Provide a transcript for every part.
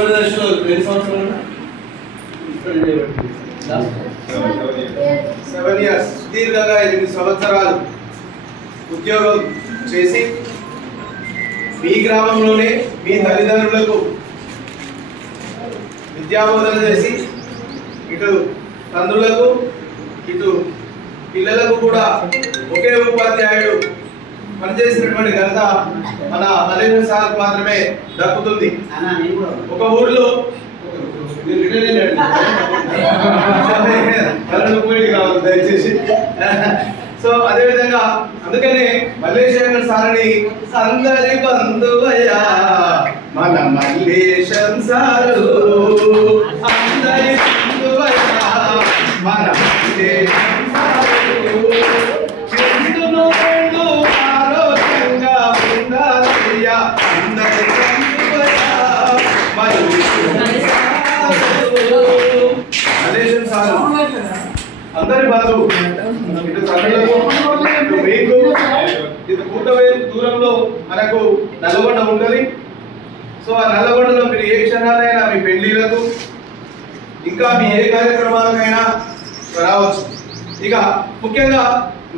చివరి దశలో ఎన్ని సంవత్సరాలు? సెవెన్ ఇయర్స్ సుదీర్ఘంగా ఎనిమిది సంవత్సరాలు ఉద్యోగం చేసి మీ గ్రామంలోనే మీ తల్లిదండ్రులకు విద్యాబోధన చేసి ఇటు తండ్రులకు ఇటు పిల్లలకు కూడా ఒకే ఉపాధ్యాయుడు పనిచేసినటువంటి ఘనత మన మలేషియా సార్కు మాత్రమే దక్కుతుంది. ఒక ఊర్లో కావాలి దయచేసి. సో అదే విధంగా అందుకనే మల్లేశేఖర్ సారని అందరి బంధువయ్యా మన మల్లేశం సారు అందరి బంధువయ్యా మన మల్లేశం అందరి బాధు. ఇటు తమిళకు ఇటు మీకు దూరంలో మనకు నల్లగొండ ఉంటుంది. సో ఆ నల్లగొండలో మీరు ఏ క్షణాలైనా మీ పెళ్ళిలకు ఇంకా మీ ఏ కార్యక్రమాలకైనా రావచ్చు. ఇక ముఖ్యంగా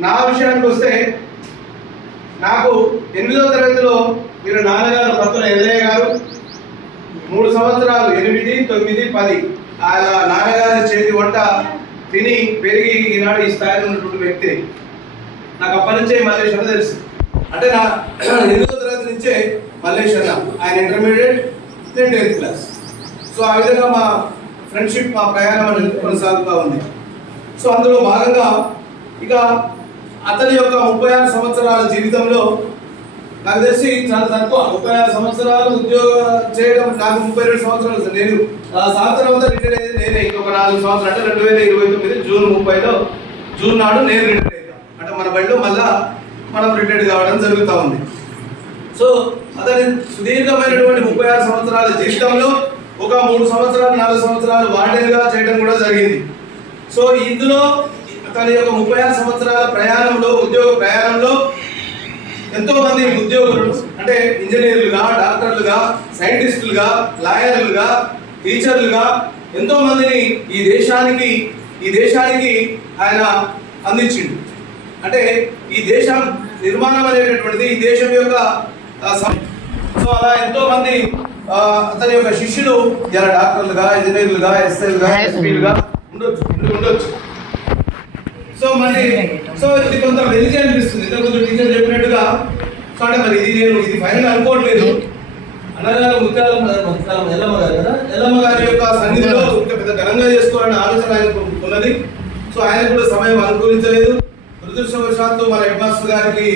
నా విషయానికి వస్తే నాకు ఎనిమిదో తరగతిలో మీరు నాన్నగారు భక్తుల ఎల్లయ్య గారు మూడు సంవత్సరాలు ఎనిమిది తొమ్మిది పది. ఆ నాన్నగారి చేతి వంట తిని పెరిగి ఈనాడు ఈ స్థాయిలో ఉన్నటువంటి వ్యక్తి నాకు అప్పటి నుంచే మల్లేశ్వర తెలుసు. అంటే నా ఎనిమిదో తరగతి నుంచే మల్లేశ్వర ఆయన ఇంటర్మీడియట్ నేను టెన్త్ క్లాస్ సో ఆ విధంగా మా ఫ్రెండ్షిప్ మా ప్రయాణం అనేది కొనసాగుతూ ఉంది. సో అందులో భాగంగా ఇక అతని యొక్క ముప్పై ఆరు సంవత్సరాల జీవితంలో నాకు తెలిసి చాలా తక్కువ. ముప్పై ఆరు సంవత్సరాలు ఉద్యోగం చేయడం నాకు ముప్పై రెండు సంవత్సరాలు సార్. నేను సంవత్సరం అంతా రిటైర్ అయ్యేది నేనే. ఇంకొక నాలుగు సంవత్సరాలు అంటే రెండు వేల ఇరవై తొమ్మిది జూన్ ముప్పైలో జూన్ నాడు నేను రిటైర్ అయ్యాను అంటే మన బడిలో మళ్ళా మనం రిటైర్ కావడం జరుగుతూ ఉంది. సో అతని సుదీర్ఘమైనటువంటి ముప్పై ఆరు సంవత్సరాల జీవితంలో ఒక మూడు సంవత్సరాలు నాలుగు సంవత్సరాలు వార్డెన్గా చేయడం కూడా జరిగింది. సో ఇందులో తన యొక్క ముప్పై ఆరు సంవత్సరాల ప్రయాణంలో ఉద్యోగ ప్రయాణంలో ఎంతో మంది ఉద్యోగులు అంటే ఇంజనీర్లుగా డాక్టర్లుగా సైంటిస్టులుగా లాయర్లుగా టీచర్లుగా ఎంతో మందిని ఈ దేశానికి ఈ దేశానికి ఆయన అందించిండు. అంటే ఈ దేశం నిర్మాణం అనేటటువంటిది ఈ దేశం యొక్క సం- సో అలా ఎంతో మంది అతని యొక్క శిష్యులు ఇలా డాక్టర్లుగా ఇంజనీర్లుగా ఎస్ఐలుగా ఎస్పీలుగా ఉండొచ్చు ఉండొచ్చు. సో మరి సో ఇది కొంత వెలిగి అనిపిస్తుంది. ఇంత కొంచెం టీచర్ చెప్పినట్టుగా. సో అంటే మరి ఇది నేను ఇది ఫైనల్ అనుకోవట్లేదు. అన్నగారు ముత్యాల ముత్యాల ఎల్లమ్మ గారు కదా? ఎల్లమ్మ గారి యొక్క సన్నిధిలో ఇంకా పెద్ద ఘనంగా చేసుకోవాలనే ఆలోచన ఆయనకు ఉన్నది. సో ఆయన కూడా సమయం అనుకూలించలేదు. దురదృష్టవశాత్తు మన హెడ్ మాస్టర్ గారికి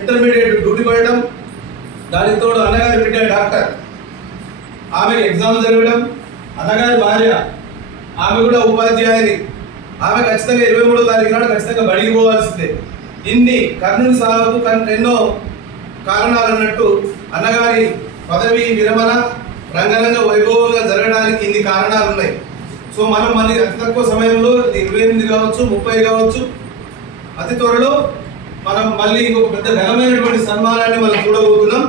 ఇంటర్మీడియట్ డ్యూటీ పడడం దానికి తోడు అన్నగారి బిడ్డ డాక్టర్ ఆమెకి ఎగ్జామ్ జరగడం అన్నగారి భార్య ఆమె కూడా ఉపాధ్యాయుని. ఆమె ఖచ్చితంగా ఇరవై మూడో తారీఖు నాడు ఖచ్చితంగా బడికి పోవాల్సిందే. ఇన్ని కర్నూలు సాగుకు ఎన్నో కారణాలు అన్నట్టు అన్నగారి పదవి విరమణ రంగరంగ వైభవంగా జరగడానికి ఇన్ని కారణాలు ఉన్నాయి. సో మనం మళ్ళీ అతి తక్కువ సమయంలో ఇది ఇరవై ఎనిమిది కావచ్చు ముప్పై కావచ్చు అతి త్వరలో మనం మళ్ళీ ఇంకొక పెద్ద ఘనమైనటువంటి సన్మానాన్ని మనం చూడబోతున్నాం.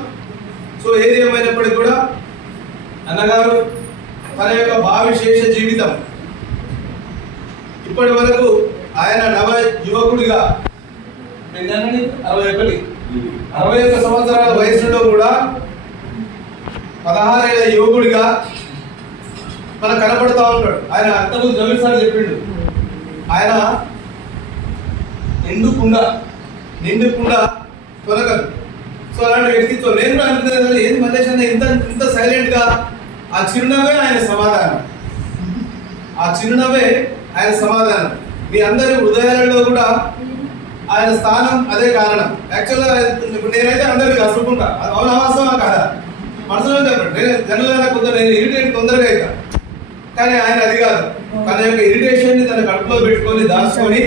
సో ఏది ఏమైనప్పటికీ కూడా అన్నగారు తన యొక్క భావిశేష జీవితం ఇప్పటి వరకు ఆయన నవ యువకుడిగా? అరవై ఒకటి. అరవై ఒక్క సంవత్సరాల వయసులో కూడా పదహారేళ్ళ యువకుడిగా మనకు కనపడుతూ ఉంటాడు ఆయన అంతకు జమీర్ సార్ చెప్పిండు. ఆయన నిండుకుండా నిండుకుండా తొలగదు సో అలాంటి వ్యక్తిత్వం నేను కూడా ఏంది మల్లేష్ అన్న ఇంత ఇంత సైలెంట్గా? ఆ చిరునవ్వే ఆయన సమాధానం. ఆ చిరునవ్వే ఆయన సమాధానం. మీ అందరి హృదయాలలో కూడా ఆయన స్థానం అదే కారణం. యాక్చువల్గా ఇప్పుడు నేనైతే అందరికి కసుకుంటా అది అవునా వాస్తవా కాదా? మనసులో చెప్పండి. నేను జనరల్గా కొంత నేను ఇరిటేట్ తొందరగా అవుతా కానీ ఆయన అది కాదు. తన యొక్క ఇరిటేషన్ని తన కడుపులో పెట్టుకొని దాచుకొని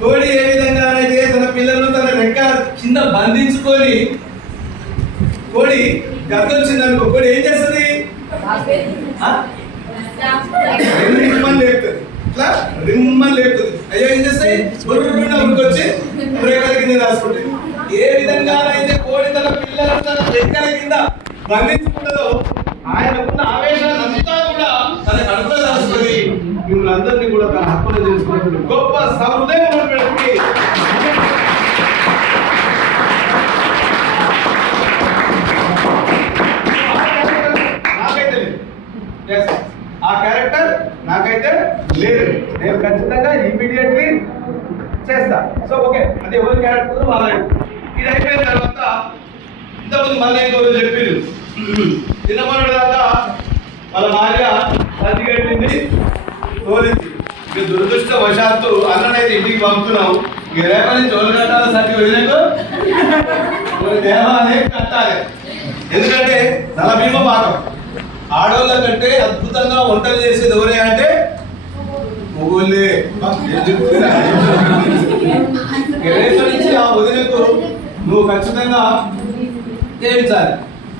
కోడి ఏ విధంగానైతే తన పిల్లలను తన రెక్క కింద బంధించుకొని కోడి గద్దొచ్చింది అనుకో కోడి ఏం చేస్తుంది? ఇట్లా రిమ్మని లేపుతుంది. అయ్యో ఏం చేస్తాయి? బుర్రున ఉరికొచ్చి రేఖల కింద రాసుకుంటాయి. ఏ విధంగానైతే కోడి తన పిల్లలు తన రెక్కల కింద బంధించుకుంటుందో ఆయనకున్న ఆవేశాన్ని అంతా కూడా తన కడుపులో దాచుకొని మిమ్మల్ని అందరినీ కూడా తన హక్కులు చేసుకున్నటువంటి గొప్ప సహృదయం ఉన్నటువంటి నాకైతే లేదు Yes. ఆ క్యారెక్టర్ నాకైతే లేదు నేను ఖచ్చితంగా ఇమీడియట్లీ చేస్తా. సో ఓకే అది ఎవరు క్యారెక్టర్ వాళ్ళ ఇది అయిపోయిన తర్వాత ఇంతకుముందు మళ్ళీ ఇంకొకరు చెప్పారు తిన్నమన్నాడు దాకా వాళ్ళ భార్య సర్ది కట్టింది తోలింది. ఇక దురదృష్టవశాత్తు అన్ననైతే ఇంటికి పంపుతున్నావు. ఇక రేపటి చోలు కట్టాలి సర్ది వదిలేకు. మరి దేవాలే కట్టాలి. ఎందుకంటే నలభీమ పాఠం ఆడవాళ్ళ కంటే అద్భుతంగా వంటలు చేసేది ఎవరే అంటే మొగోళ్ళే బా, ఏం నుంచి ఆ వదినకు నువ్వు ఖచ్చితంగా చేయించాలి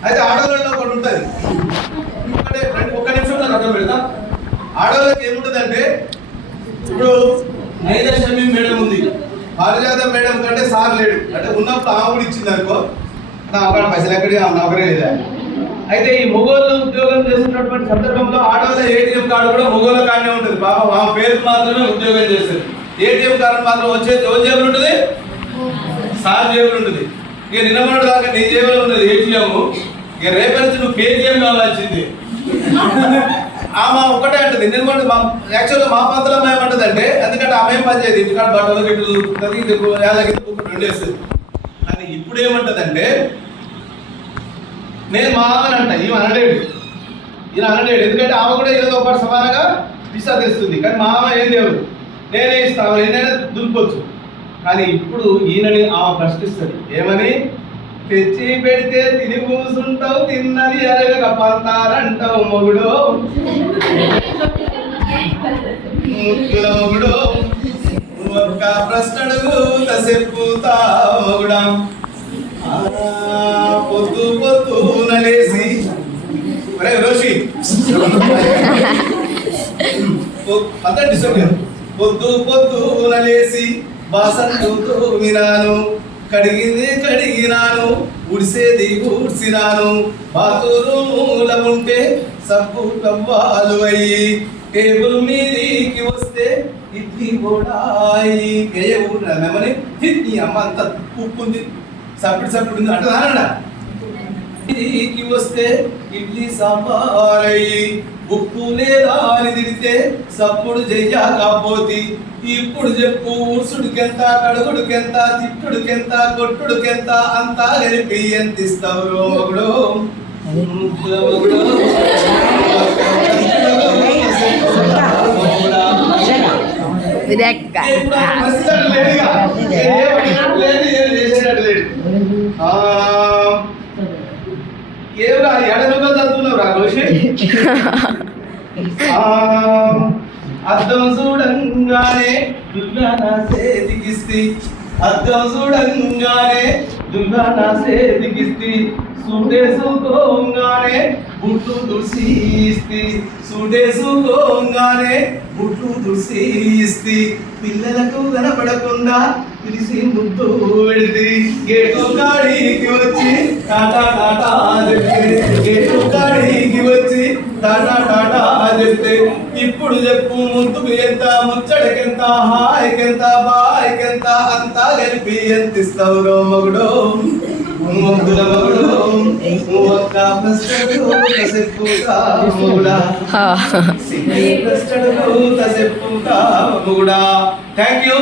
అయితే ఆడవాళ్ళలో ఒకటి ఉంటుంది. ఒకటే ఒక్క నిమిషం నిమిషంలో అర్థం పెడతా. ఆడవాళ్ళకి ఏముంటుందంటే ఇప్పుడు నైదర్శమి మేడం ఉంది. పారిజాత మేడం కంటే సార్ లేడు. అంటే ఉన్నప్పుడు ఆమె ఇచ్చింది అనుకో నా అక్కడ పైసలు ఎక్కడి నౌకరే లేదా? అయితే ఈ మొగోళ్ళు ఉద్యోగం చేస్తున్నటువంటి సందర్భంలో ఆడవాళ్ళ ఏటీఎం కార్డు కూడా మొగోళ్ళ కార్డే ఉంటుంది. పాపం ఆ పేరు మాత్రమే ఉద్యోగం చేస్తుంది. ఏటీఎం కార్డు మాత్రం వచ్చే ఎవరి జేబులు ఉంటుంది? సార్ జేబులు ఉంటుంది. ఇక నిలబడి దాకా నీ జేబులో ఉన్నది ఏటీఎం ఇక రేపటి నువ్వు కేటీఎం కావాల్సింది. ఆమె ఒకటే అంటది. ఎందుకంటే మా యాక్చువల్గా మా పంతులు ఏమంటది అంటే ఎందుకంటే ఆమె ఏం పని చేయదు. ఇంటికాడ బట్టలు గిట్టలు దూకుతుంది ఇది ఏళ్ళకి రెండు వేస్తుంది కానీ ఇప్పుడు ఏమంటదంటే నేను మా ఆమెను అంట ఈమె అనడేడు ఈయన అనడేడు ఎందుకంటే ఆమె కూడా ఈయనతో పాటు సమానంగా విసా తెస్తుంది. కానీ మా ఆమె ఏం లేవు నేనే ఇస్తాను ఏదైనా దులుపొచ్చు కానీ ఇప్పుడు ఈయనని ఆమె ప్రశ్నిస్తుంది. ఏమని? తెచ్చి పెడితే తిని కూసుంటావు తిన్నది ఎరగక పంతారంటావు మొగుడు. ముక్కుల మొగుడు. ఒక్క ప్రశ్న చెప్పుతా మొగుడా. పొద్దు పొద్దు పొద్దు పొద్దు నలేసి బాసంతో వినాను కడిగింది కడిగినాను. ఉడిసేది ఊడ్చినాను బాతురూముల ఉంటే సబ్బు కవ్వాలు అయ్యి. టేబుల్ మీదికి వస్తే ఇడ్లీ కూడా ఏ ఊరు మెమని నీ అమ్మ అంత ఉప్పుంది. సప్పుడు సప్పుడు ఉంది. అంటే ఇంటికి వస్తే ఇడ్లీ సాంబార్ అయ్యి ఉప్పు లేదా అని తిడితే సప్పుడు చెయ్య కాపోతి ఇప్పుడు చెప్పు ఊడ్సుడికెంత కడుగుడికెంత తిట్టుడికెంత కొట్టుడికెంత అంతా కలిపి ఎంత ఇస్తావు రో మగుడు మగుడు. విరక్క ఇప్పుడు ఆ పరిస్థితి లేదుగా. ఏం లేదు, ఏం చేసేటట్టు లేడు. ఆ, ఏమిరా ఎడనుగా చదువుతున్నావు రా ఘోషి ఆ, అద్దం చూడంగానే దుర్గానా సేతికిస్తి. అద్దం చూడంగానే దుర్గానా సేతికిస్తి. సూడేసుకోగానే బుట్లు దుర్సిస్తి. సూడేసుకోగానే బుట్లు దుర్సిస్తి. పిల్లలకు కనపడకుండా పిలిచి ముద్దు పెడితే గేటు కాడికి వచ్చి టాటా టాటా చెప్తే గేటు కాడికి వచ్చి టాటా టాటా చెప్తే ఇప్పుడు చెప్పు ముద్దుకు ఎంత ముచ్చడికెంత హాయికెంత బాయికెంత అంతా కలిపి ఎంత ఇస్తావు రో మగుడు ముగ్గుల మగుడు ఒక్క ప్రశ్నకు కసెప్పుగా మగుడా థ్యాంక్ యూ